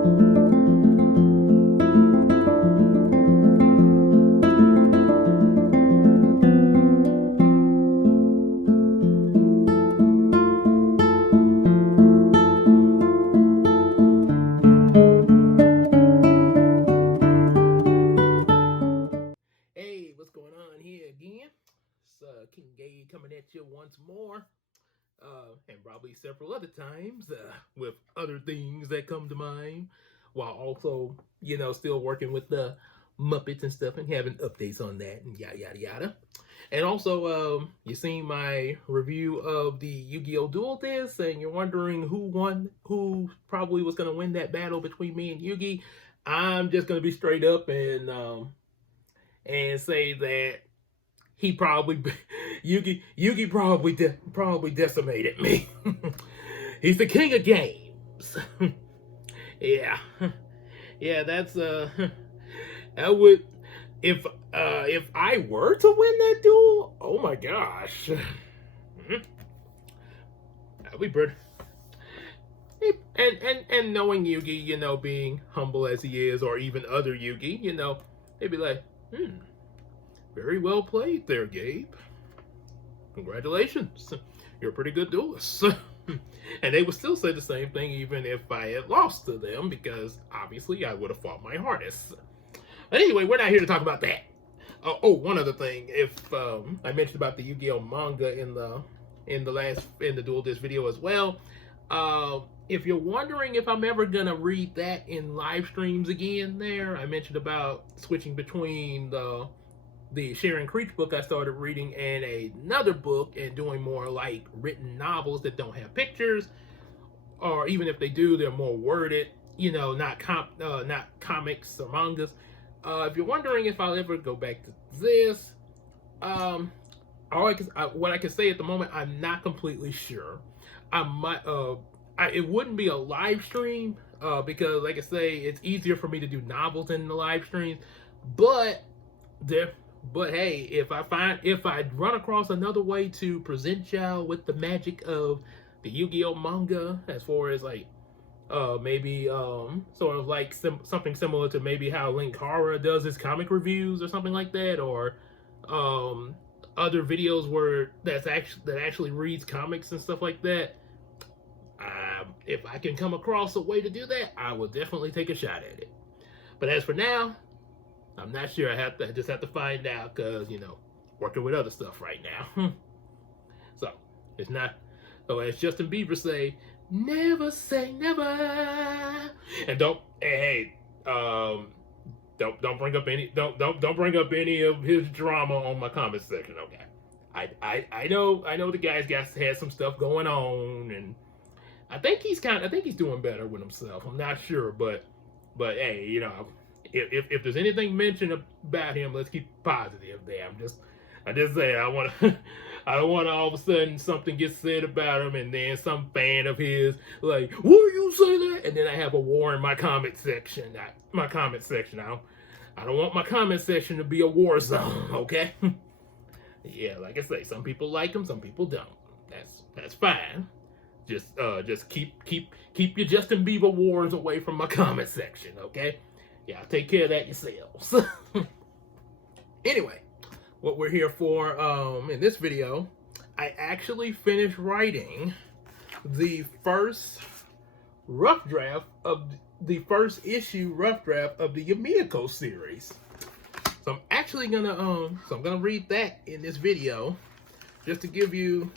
Hey, what's going on here again? It's King Gay coming at you once more, and probably several other times with other things that come to mind, while also, still working with the Muppets and stuff and having updates on that and yada yada yada. And also, you seen my review of the Yu-Gi-Oh! Duel Test, and you're wondering who won, who probably was going to win that battle between me and Yugi. I'm just going to be straight up and say that he probably Yugi probably decimated me. He's the king of games. Yeah, yeah. That's I would if I were to win that duel. Oh my gosh, that'd be pretty. And knowing Yugi, being humble as he is, or even other Yugi, they'd be like, very well played there, Gabe. Congratulations. You're a pretty good duelist. And they would still say the same thing even if I had lost to them, because obviously I would have fought my hardest. But anyway, we're not here to talk about that. One other thing. If I mentioned about the Yu-Gi-Oh manga in the Duel Disk video as well. If you're wondering if I'm ever gonna read that in live streams again, there I mentioned about switching between the Sharon Creech book I started reading and another book, and doing more like written novels that don't have pictures, or even if they do, they're more worded. Not comics or mangas. If you're wondering if I'll ever go back to this, what I can say at the moment, I'm not completely sure. I might. It wouldn't be a live stream because, like I say, it's easier for me to do novels in the live streams. But hey, if I run across another way to present y'all with the magic of the Yu-Gi-Oh manga, as far as like maybe sort of like something similar to maybe how Linkara does his comic reviews or something like that, or other videos where that actually reads comics and stuff like that. If I can come across a way to do that, I will definitely take a shot at it. But as for now, I'm not sure. I just have to find out, because working with other stuff right now. So it's not. So as Justin Bieber say never. And don't bring up any of his drama on my comment section. Okay, I know the guy's had some stuff going on, and I think he's doing better with himself. I'm not sure, but hey, if there's anything mentioned about him, let's keep positive there. I just say I don't want to all of a sudden something gets said about him, and then some fan of his like, "What do you say that?" And then I have a war in my comment section. I don't want my comment section to be a war zone. Okay. Yeah, like I say, some people like him, some people don't. That's fine. Just keep your Justin Bieber wars away from my comment section, okay? Yeah, take care of that yourselves. Anyway, what we're here for in this video, I actually finished writing the first rough draft of the first issue rough draft of the Yumiko series. So I'm actually gonna read that in this video, just to give you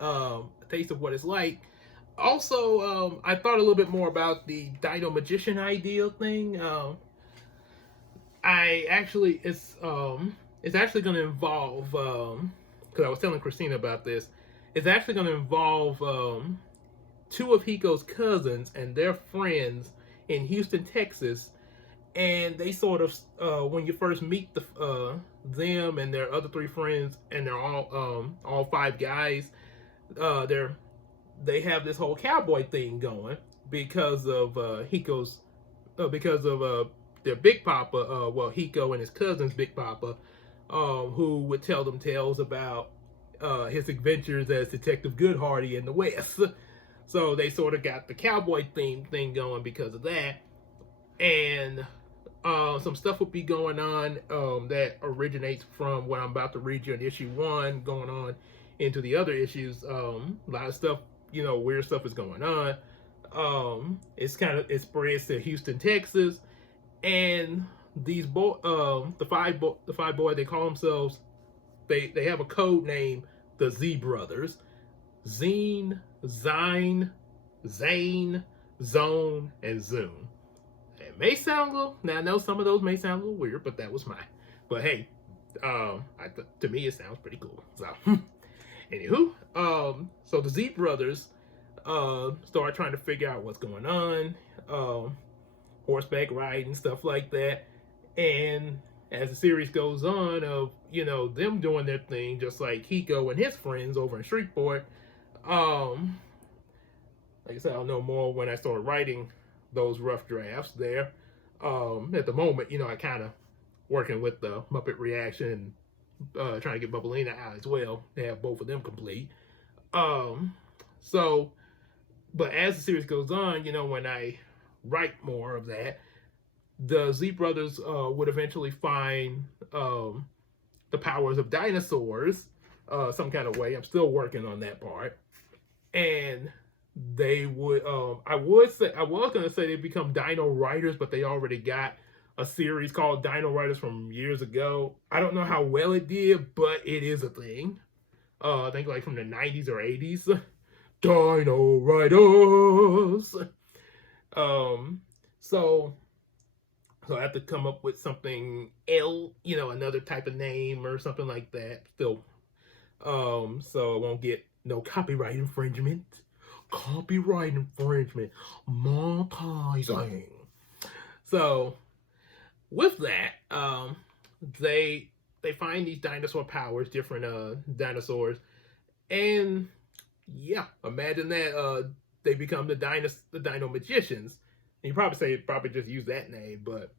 a taste of what it's like. Also, I thought a little bit more about the Dino Magician ideal thing. It's actually going to involve, because I was telling Christina about this, it's actually going to involve two of Hiko's cousins and their friends in Houston, Texas. And they sort of, when you first meet them and their other three friends, and they're all five guys, they have this whole cowboy thing going because of Hiko's, because of their Big Papa, Hiko and his cousin's Big Papa, who would tell them tales about his adventures as Detective Goodharty in the West. So they sort of got the cowboy theme thing going because of that. And some stuff will be going on that originates from what I'm about to read you in issue 1, going on into the other issues. A lot of stuff, weird stuff is going on. It spreads to Houston, Texas, and these the five boys, they call themselves, they have a code name, the Z Brothers. Zine, Zine, Zane, Zone, and Zoom. It may sound a little, now I know some of those may sound a little weird, but that was mine. But hey, to me it sounds pretty cool. So, anywho, so the Z Brothers start trying to figure out what's going on, horseback riding, stuff like that. And as the series goes on, of them doing their thing, just like Hiko and his friends over in Shreveport. Like I said, I'll know more when I start writing those rough drafts there. At the moment, I kind of working with the Muppet Reaction, trying to get Bubblina out as well. They have both of them complete. So, but as the series goes on, when I write more of that, the Z Brothers would eventually find the powers of dinosaurs some kind of way. I'm still working on that part. And they would, I was going to say they become Dino Riders, but they already got a series called Dino Riders from years ago. I don't know how well it did, but it is a thing. I think like from the 90s or 80s. Dino Riders. So I have to come up with something else, another type of name or something like that. Still, so I won't get no copyright infringement. Monetizing. So with that, they find these dinosaur powers, different dinosaurs, and yeah, imagine that they become the Dino Magicians. And you probably just use that name, but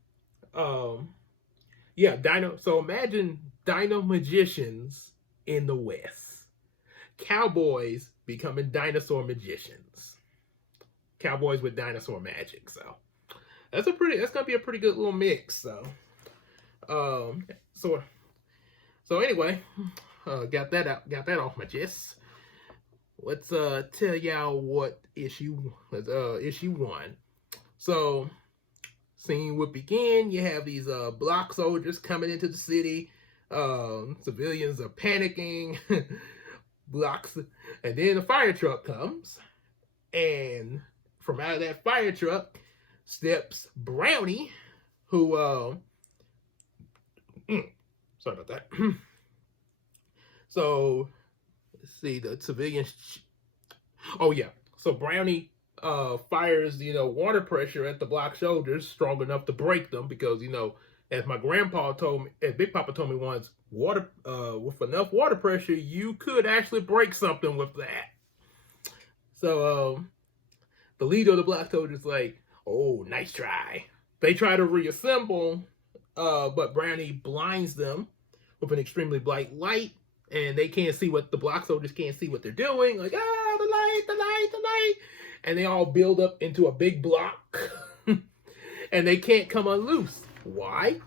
yeah, Dino. So imagine Dino Magicians in the West. Cowboys becoming dinosaur magicians. Cowboys with dinosaur magic. So that's gonna be a pretty good little mix. So anyway, got that off my chest. Let's tell y'all what issue 1. So scene would begin. You have these block soldiers coming into the city. Civilians are panicking. Blocks, and then a fire truck comes, and from out of that fire truck steps Brownie, who sorry about that. So let's see, the civilians. Oh yeah, so Brownie fires water pressure at the block soldiers strong enough to break them, because as my grandpa told me, as Big Papa told me once, water with enough water pressure, you could actually break something with that. So the leader of the block soldiers is like, "Oh, nice try." They try to reassemble, but Brownie blinds them with an extremely bright light, and they can't see the block soldiers can't see what they're doing. Like, the light, and they all build up into a big block, and they can't come unloose. Why?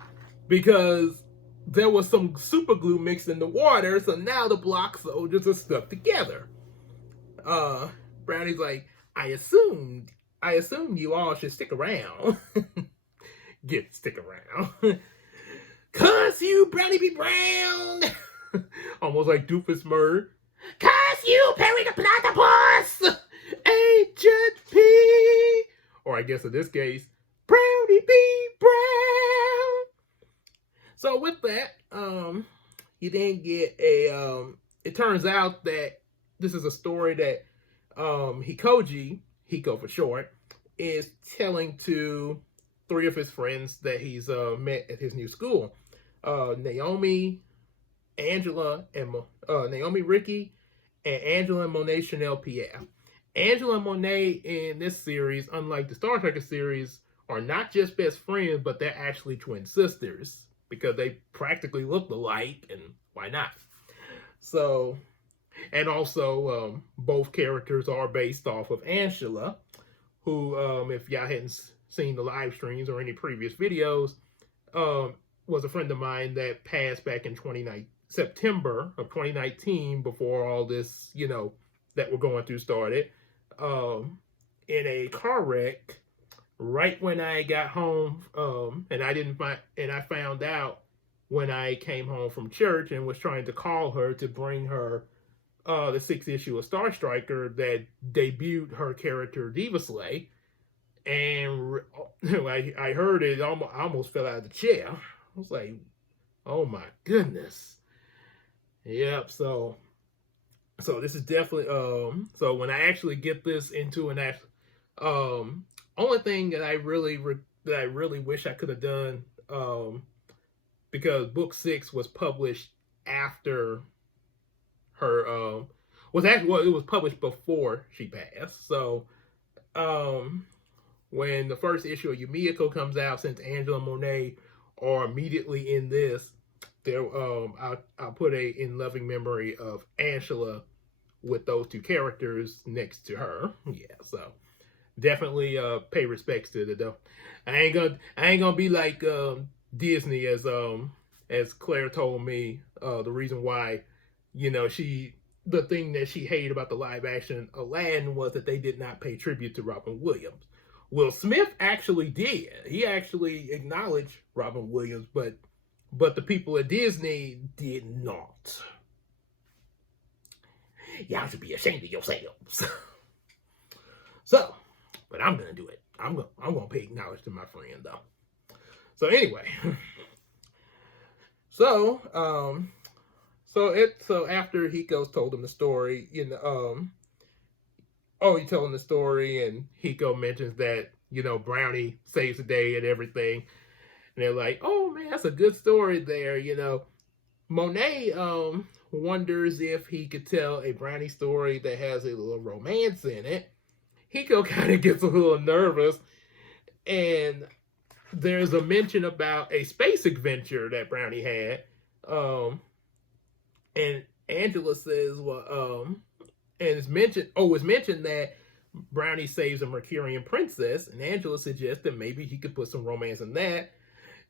Because there was some super glue mixed in the water, so now the block soldiers are stuck together. Brownie's like, I assumed you all should stick around. Stick around. Curse you, Brownie B. Brown! Almost like Doofenshmirtz. Curse you, Perry the Platypus! Agent P! Or I guess in this case, Brownie B. Brown! So with that, you then get it turns out that this is a story that Hikoji, Hiko for short, is telling to 3 of his friends that he's met at his new school. Naomi, Angela, and Naomi Ricky, and Angela and Monet Chanel Pierre. Angela and Monet in this series, unlike the Star Trek series, are not just best friends, but they're actually twin sisters, because they practically look alike, and why not? So And also, both characters are based off of Angela, who, if y'all hadn't seen the live streams or any previous videos, um, was a friend of mine that passed back in September of 2019, before all this, that we're going through started, um, in a car wreck right when I got home, and I found out when I came home from church and was trying to call her to bring her the sixth issue of Star Striker that debuted her character Diva Slay, and I heard it, I almost fell out of the chair. I was like, "Oh my goodness!" Yep. So this is definitely So when I actually get this into an actual only thing that I really wish I could have done, because book 6 was published after her was actually, well, it was published before she passed. So when the first issue of Yumiko comes out, since Angela and Monet are immediately in this, there I'll put a in loving memory of Angela with those two characters next to her. Yeah, so definitely pay respects to the though. I ain't gonna be like Disney, as Claire told me, the reason why, the thing that she hated about the live action Aladdin was that they did not pay tribute to Robin Williams. Will Smith actually did. He actually acknowledged Robin Williams, but the people at Disney did not. Y'all should be ashamed of yourselves. So, but I'm gonna do it. I'm gonna pay acknowledge to my friend though. So anyway, so so after Hiko's told him the story, he told him the story, and Hiko mentions that Brownie saves the day and everything, and they're like, "Oh man, that's a good story there." Monet wonders if he could tell a Brownie story that has a little romance in it. Hiko kind of gets a little nervous, and there's a mention about a space adventure that Brownie had, and Angela says, "Well, and it's mentioned that Brownie saves a Mercurian princess," and Angela suggests that maybe he could put some romance in that,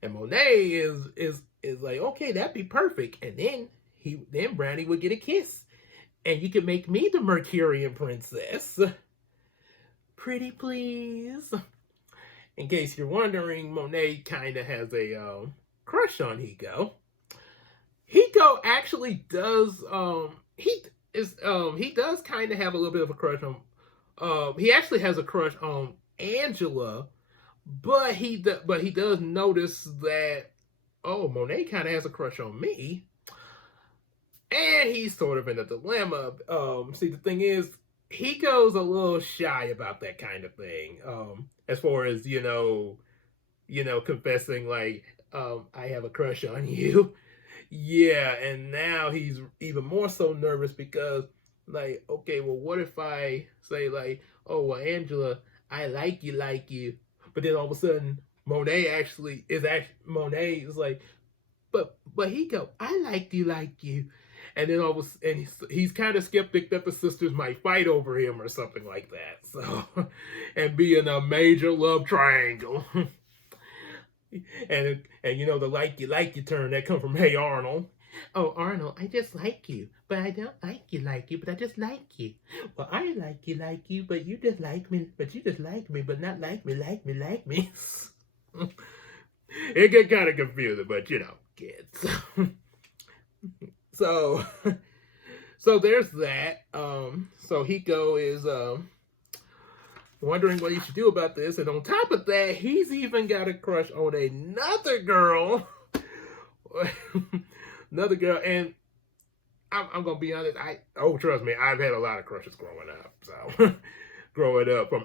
and Monet is like, "Okay, that'd be perfect," and then Brownie would get a kiss, and you could make me the Mercurian princess. Pretty please. In case you're wondering, Monet kind of has a crush on Hiko. Hiko actually does. He does kind of have a little bit of a crush on. He actually has a crush on Angela, but he does notice that, oh, Monet kind of has a crush on me, and he's sort of in a dilemma. See, the thing is, he goes a little shy about that kind of thing. As far as confessing, like, I have a crush on you. Yeah, and now he's even more so nervous because, like, okay, well, what if I say, like, oh, well, Angela, I like you, but then all of a sudden Monet is like, but he go, I like you, and then he's kind of skeptic that the sisters might fight over him or something like that. So, and be in a major love triangle. and the like you turn that come from Hey Arnold. Oh, Arnold, I just like you, but I don't like you, but I just like you. Well, I like you, but you just like me, but not like me. It get kind of confusing, but kids. So, so there's that. So Hiko is wondering what he should do about this, and on top of that, he's even got a crush on another girl. Another girl, and I'm gonna be honest. Trust me, I've had a lot of crushes growing up. So, growing up from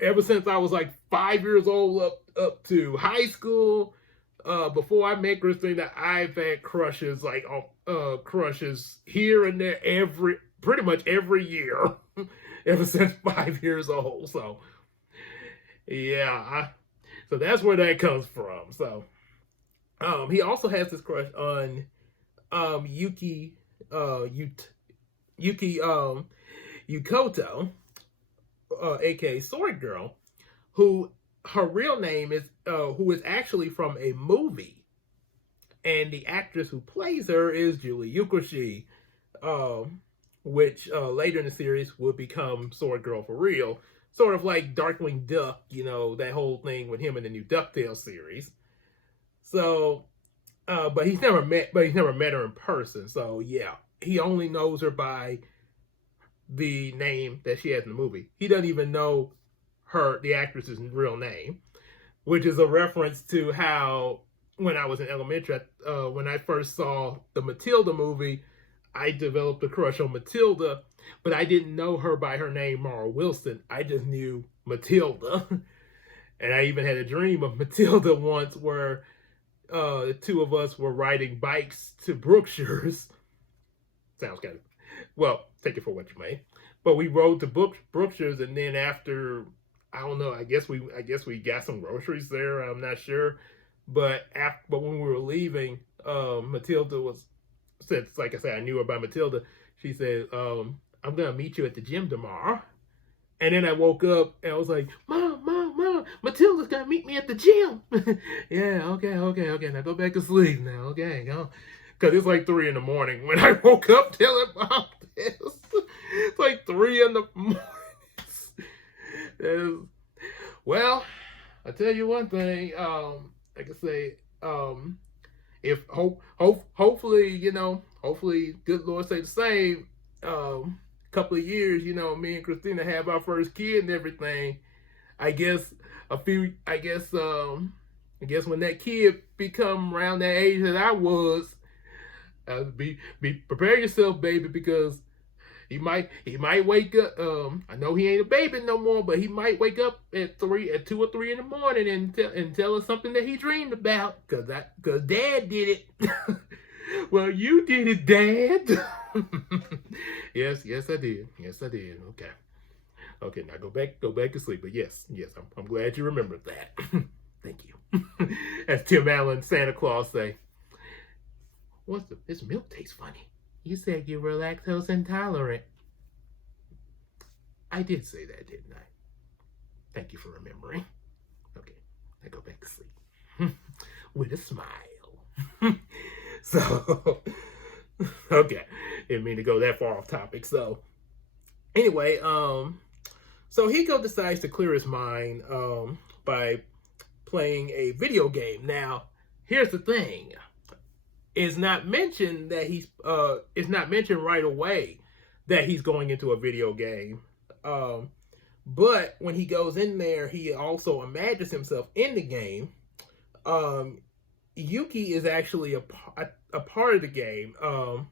ever since I was like 5 years old up to high school. Before I met Christina, I've had crushes crushes here and there pretty much every year, ever since 5 years old. So, yeah, so that's where that comes from. So, he also has this crush on Yuki Yuki Yukoto, aka Sword Girl, who her real name is who is actually from a movie, and the actress who plays her is Julie Yukoshi, which later in the series would become Sword Girl for real, sort of like Darkwing Duck, that whole thing with him in the new DuckTales series. So, but he's never met her in person. So yeah, he only knows her by the name that she has in the movie. He doesn't even know the actress's real name, which is a reference to how when I was in elementary, when I first saw the Matilda movie, I developed a crush on Matilda, but I didn't know her by her name, Mara Wilson. I just knew Matilda. And I even had a dream of Matilda once where the two of us were riding bikes to Brookshire's. Sounds kind of, well, take it for what you may. But we rode to Brookshire's, and then after, I don't know, I guess we got some groceries there. I'm not sure. But when we were leaving, Matilda since, like I said, I knew about Matilda. She said, I'm going to meet you at the gym tomorrow. And then I woke up and I was like, Mom, Matilda's going to meet me at the gym. Yeah, okay. Now go back to sleep now, okay? Because it's like 3 in the morning when I woke up telling Mom this. It's like 3 in the morning. Well, I tell you one thing, like I say, if hopefully, hopefully, good Lord say the same. Couple of years, me and Christina have our first kid and everything. I guess when that kid become around that age that I was, be prepare yourself, baby, because he might wake up. I know he ain't a baby no more, but he might wake up at 2 or 3 in the morning and tell us something that he dreamed about. Cause Dad did it. Well, you did it, Dad. Yes, I did. Okay, now go back to sleep. But yes, I'm glad you remembered that. Thank you. As Tim Allen, Santa Claus say, this milk tastes funny. You said you were lactose intolerant. I did say that, didn't I? Thank you for remembering. Okay, I go back to sleep with a smile. So, okay, didn't mean to go that far off topic. So, anyway, so Hiko decides to clear his mind by playing a video game. Now, here's the thing. It's not mentioned right away that he's going into a video game. But when he goes in there, he also imagines himself in the game. Yuki is actually a part of the game. At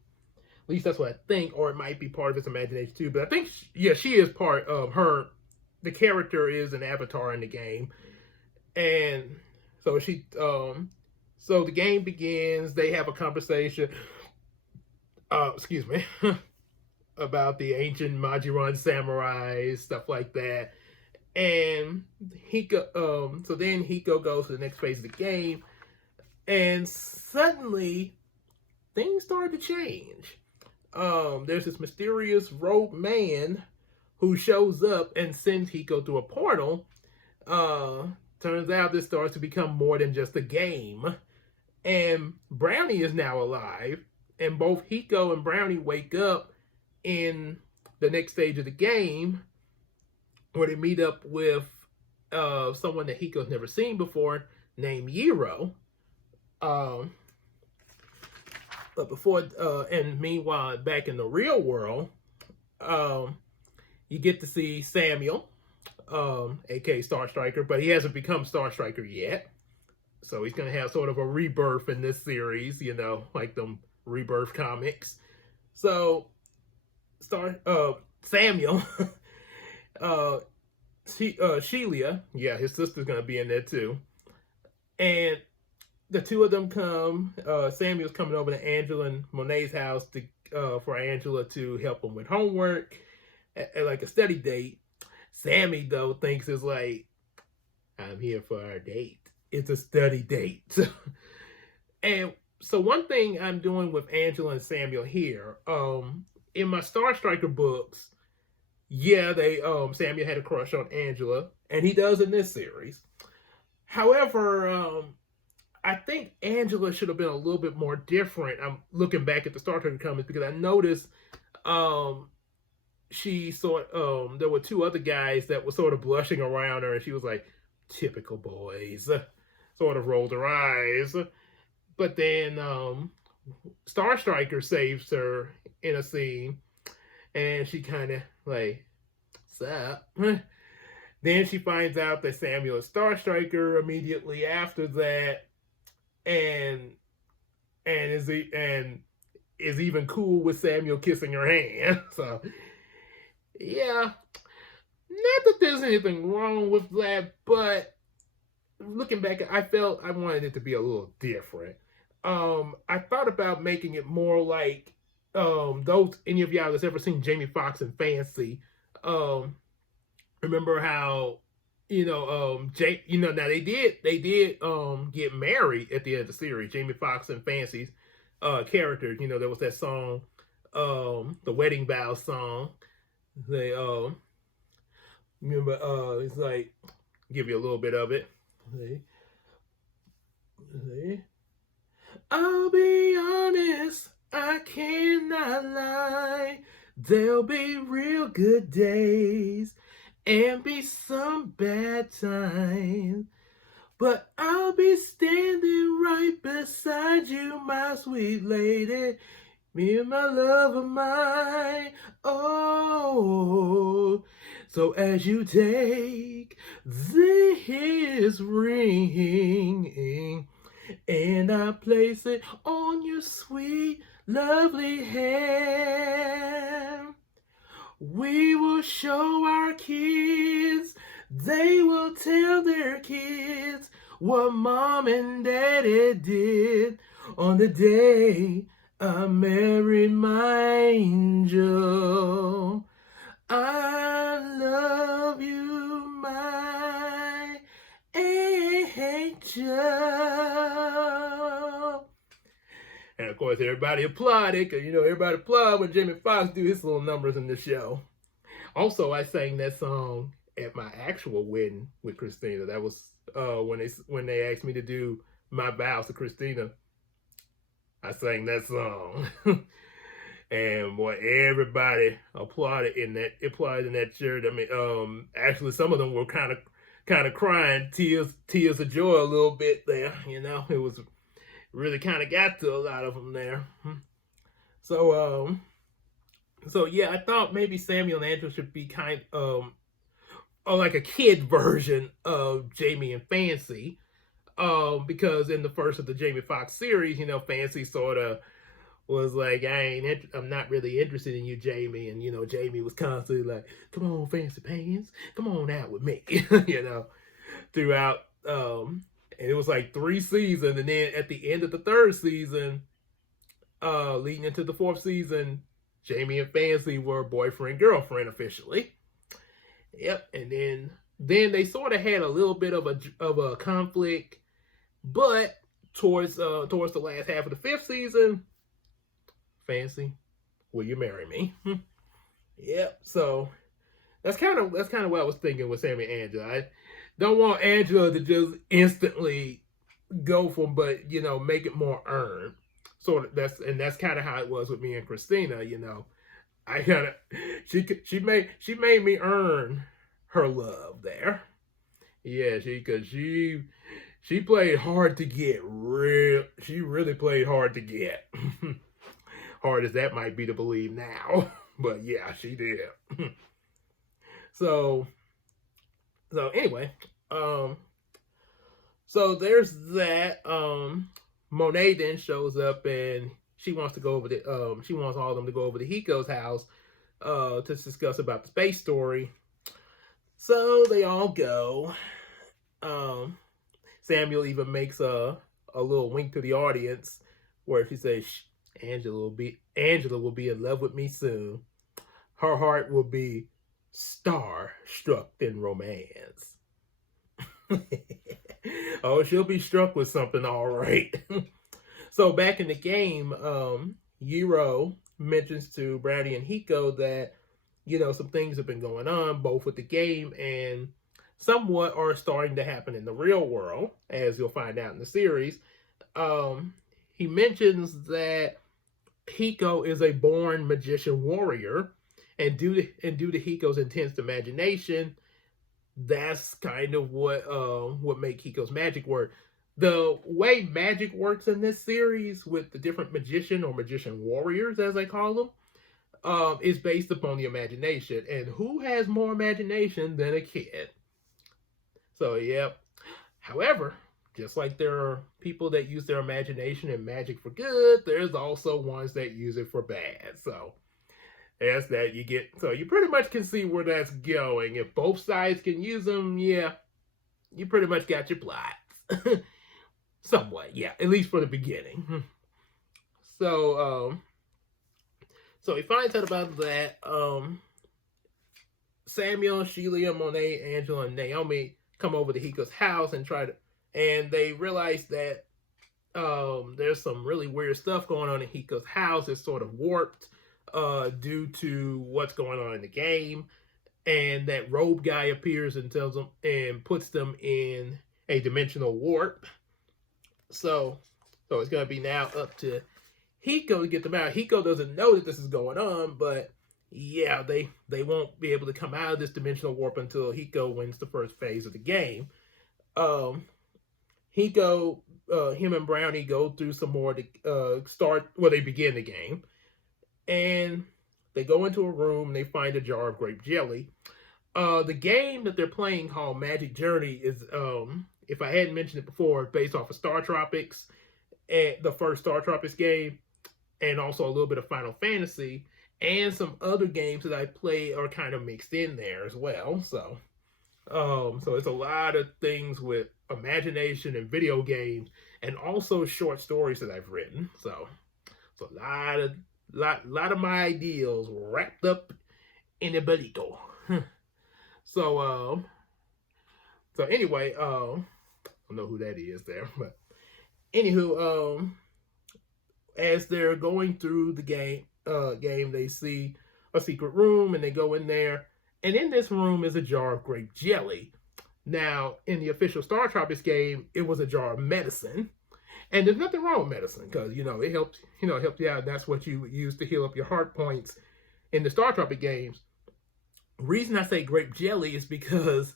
least that's what I think, or it might be part of his imagination too. But I think, she is part of her. The character is an avatar in the game, and so so the game begins. They have a conversation. Excuse me. About the ancient Majiran samurais, stuff like that. And so then Hiko goes to the next phase of the game, and suddenly things started to change. There's this mysterious rogue man who shows up and sends Hiko through a portal. Turns out this starts to become more than just a game. And Brownie is now alive, and both Hiko and Brownie wake up in the next stage of the game, where they meet up with someone that Hiko's never seen before, named Yiro. But before, and meanwhile, back in the real world, you get to see Samuel, aka Star Striker, but he hasn't become Star Striker yet. So he's going to have sort of a rebirth in this series, like them rebirth comics. So, Samuel, Shelia, his sister's going to be in there too. And the two of them come. Samuel's coming over to Angela and Monet's house for Angela to help him with homework, at like a study date. Sammy, though, thinks it's like, I'm here for our date. It's a study date. And So one thing I'm doing with Angela and Samuel here, in my Star Striker books, yeah, they Samuel had a crush on Angela, and he does in this series. However, I think Angela should have been a little bit more different. I'm looking back at the Star Trek comics because I noticed um there were two other guys that were sort of blushing around her, and she was like, typical boys, sort of rolled her eyes. But then Star Striker saves her in a scene, and she kind of like, what's up? Then she finds out that Samuel is Star Striker immediately after that, and and is even cool with Samuel kissing her hand. So yeah, not that there's anything wrong with that, but looking back, I felt I wanted it to be a little different. I thought about making it more like those any of y'all that's ever seen Jamie Foxx and Fancy. Um, remember how now they did get married at the end of the series. Jamie Foxx and Fancy's characters. There was that song, the wedding vows song. They remember it's like give you a little bit of it. See? See? I'll be honest, I cannot lie. There'll be real good days and be some bad times. But I'll be standing right beside you, my sweet lady. Me and my love of mine. Oh, so as you take this ring and I place it on your sweet, lovely hand, we will show our kids, they will tell their kids what mom and daddy did on the day I married my angel. I love you, my angel. And of course, everybody applauded because everybody applauded when Jamie Foxx do his little numbers in the show. Also, I sang that song at my actual wedding with Christina. That was when they asked me to do my vows to Christina. I sang that song, and boy, everybody applauded in that church. I mean, actually, some of them were kind of crying tears of joy a little bit there. It was really kind of got to a lot of them there. So yeah, I thought maybe Samuel and Angela should be kind or like a kid version of Jamie and Fancy. Because in the first of the Jamie Foxx series, Fancy sort of was like, I'm not really interested in you, Jamie. And, Jamie was constantly like, come on, Fancy Pants, come on out with me, throughout. And it was like 3 seasons. And then at the end of the 3rd season, leading into the 4th season, Jamie and Fancy were boyfriend, girlfriend officially. Yep. And then they sort of had a little bit of a conflict. But towards the last half of the 5th season, Fancy, will you marry me? Yep. So that's kind of what I was thinking with Sammy and Angela. I don't want Angela to just instantly go from, but make it more earned. Sort of that's kind of how it was with me and Christina. I kind of she made me earn her love there. Yeah, she played hard to get. She really played hard to get. Hard as that might be to believe now. But yeah, she did. So anyway, so there's that. Monet then shows up and she wants to go over she wants all of them to go over to Hiko's house to discuss about the space story. So they all go. Samuel even makes a little wink to the audience where she says, Angela will be in love with me soon. Her heart will be star-struck in romance. Oh, she'll be struck with something, all right. So back in the game, Yuro mentions to Brownie and Hiko that some things have been going on both with the game and somewhat are starting to happen in the real world, as you'll find out in the series. He mentions that Hiko is a born magician warrior, and due to Hiko's intense imagination, that's kind of what make Hiko's magic work. The way magic works in this series with the different magician or magician warriors, as I call them, is based upon the imagination. And who has more imagination than a kid? So, yep. However, just like there are people that use their imagination and magic for good, there's also ones that use it for bad. So, as that you pretty much can see where that's going. If both sides can use them, yeah, you pretty much got your plots. Somewhat, yeah, at least for the beginning. So he finds out about that. Samuel, Sheila, Monet, Angela, and Naomi come over to Hiko's house and they realize that there's some really weird stuff going on in Hiko's house. It's sort of warped due to what's going on in the game, and that robe guy appears and tells them and puts them in a dimensional warp. So it's going to be now up to Hiko to get them out. Hiko doesn't know that this is going on, but yeah, they won't be able to come out of this dimensional warp until Hiko wins the first phase of the game. Hiko, him and Brownie go through some more to they begin the game. And they go into a room and they find a jar of grape jelly. The game that they're playing called Magic Journey is, if I hadn't mentioned it before, based off of Star Tropics, and the first Star Tropics game, and also a little bit of Final Fantasy, and some other games that I play are kind of mixed in there as well. So it's a lot of things with imagination and video games, and also short stories that I've written. So a lot of my ideals wrapped up in a burrito. So anyway, I don't know who that is there, but anywho, as they're going through the game, they see a secret room and they go in there, and in this room is a jar of grape jelly. Now, in the official Star Tropics game, it was a jar of medicine. And there's nothing wrong with medicine, because it helps you out. That's what you use to heal up your heart points in the Star Tropic games. Reason I say grape jelly is because,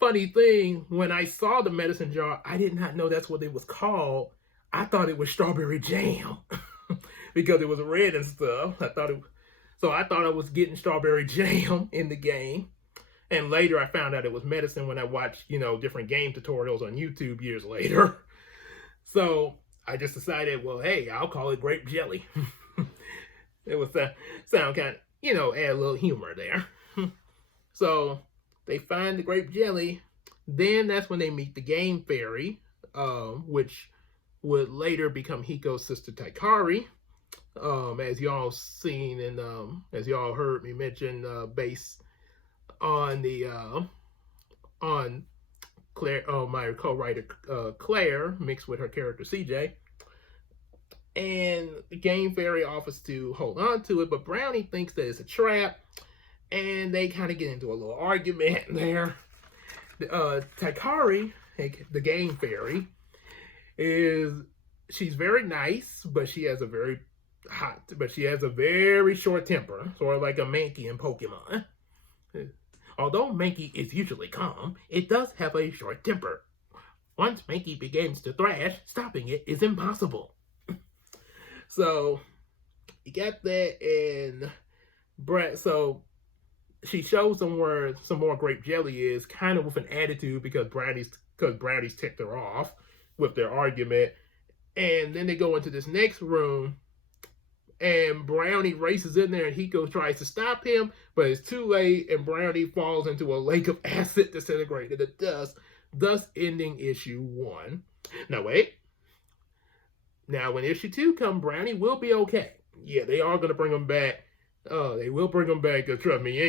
funny thing, when I saw the medicine jar, I did not know that's what it was called. I thought it was strawberry jam because it was red and stuff. I thought I was getting strawberry jam in the game. And later I found out it was medicine when I watched, different game tutorials on YouTube years later. So I just decided, well, hey, I'll call it grape jelly. It would sound kind of, add a little humor there. So they find the grape jelly. Then that's when they meet the game fairy, which would later become Hiko's sister Taikari. As y'all seen and as y'all heard me mention, based on on Claire, my co-writer Claire, mixed with her character CJ. And the game fairy offers to hold on to it, but Brownie thinks that it's a trap, and they kind of get into a little argument there. Taikari, the game fairy, she's very nice, but she has a very short temper, sort of like a Mankey in Pokemon. Although Mankey is usually calm, it does have a short temper. Once Mankey begins to thrash, stopping it is impossible. So, you got that, and so she shows them where some more grape jelly is, kind of with an attitude because Brownie's ticked her off with their argument. And then they go into this next room, and Brownie races in there, and Hiko tries to stop him, but it's too late, and Brownie falls into a lake of acid disintegrated to dust, thus ending issue 1. Now wait. Now when issue 2 comes, Brownie will be okay. Yeah, they are gonna bring him back. They will bring him back, because trust me, you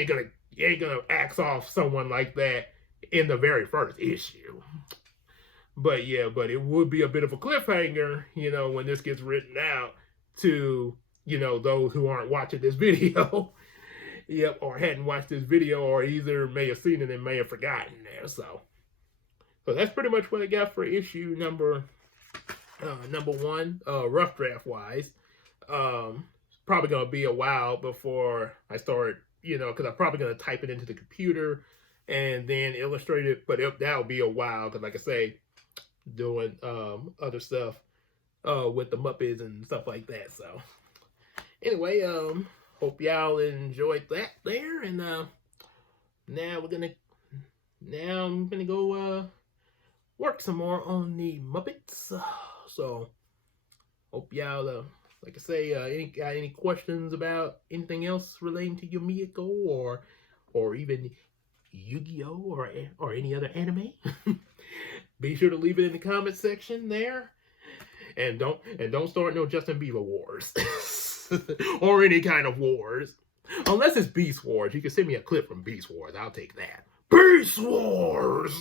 ain't gonna axe off someone like that in the very first issue. But yeah, but it would be a bit of a cliffhanger, when this gets written out to, those who aren't watching this video. Yep, or hadn't watched this video, or either may have seen it and may have forgotten there. So that's pretty much what I got for issue number 1, rough draft wise. Probably gonna be a while before I start, because I'm probably gonna type it into the computer and then illustrate it. But that'll be a while, because like I say, doing other stuff with the Muppets and stuff like that. So anyway, hope y'all enjoyed that there, and now I'm gonna go work some more on the Muppets. So hope y'all like I say, any questions about anything else relating to Yumiko or even Yu-Gi-Oh or any other anime? Be sure to leave it in the comment section there, and don't start no Justin Bieber wars or any kind of wars, unless it's Beast Wars. You can send me a clip from Beast Wars. I'll take that. Beast Wars.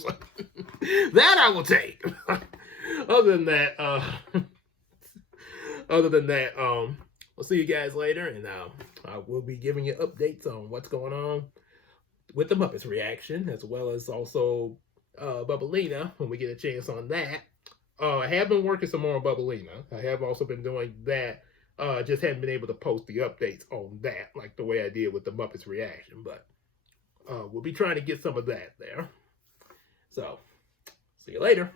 That I will take. Other than that, we'll see you guys later, and I will be giving you updates on what's going on with the Muppets reaction, as well as also Bubblina when we get a chance on that. I have been working some more on Bubblina. I have also been doing that. Just hadn't been able to post the updates on that like the way I did with the Muppets reaction, but we'll be trying to get some of that there. So, see you later.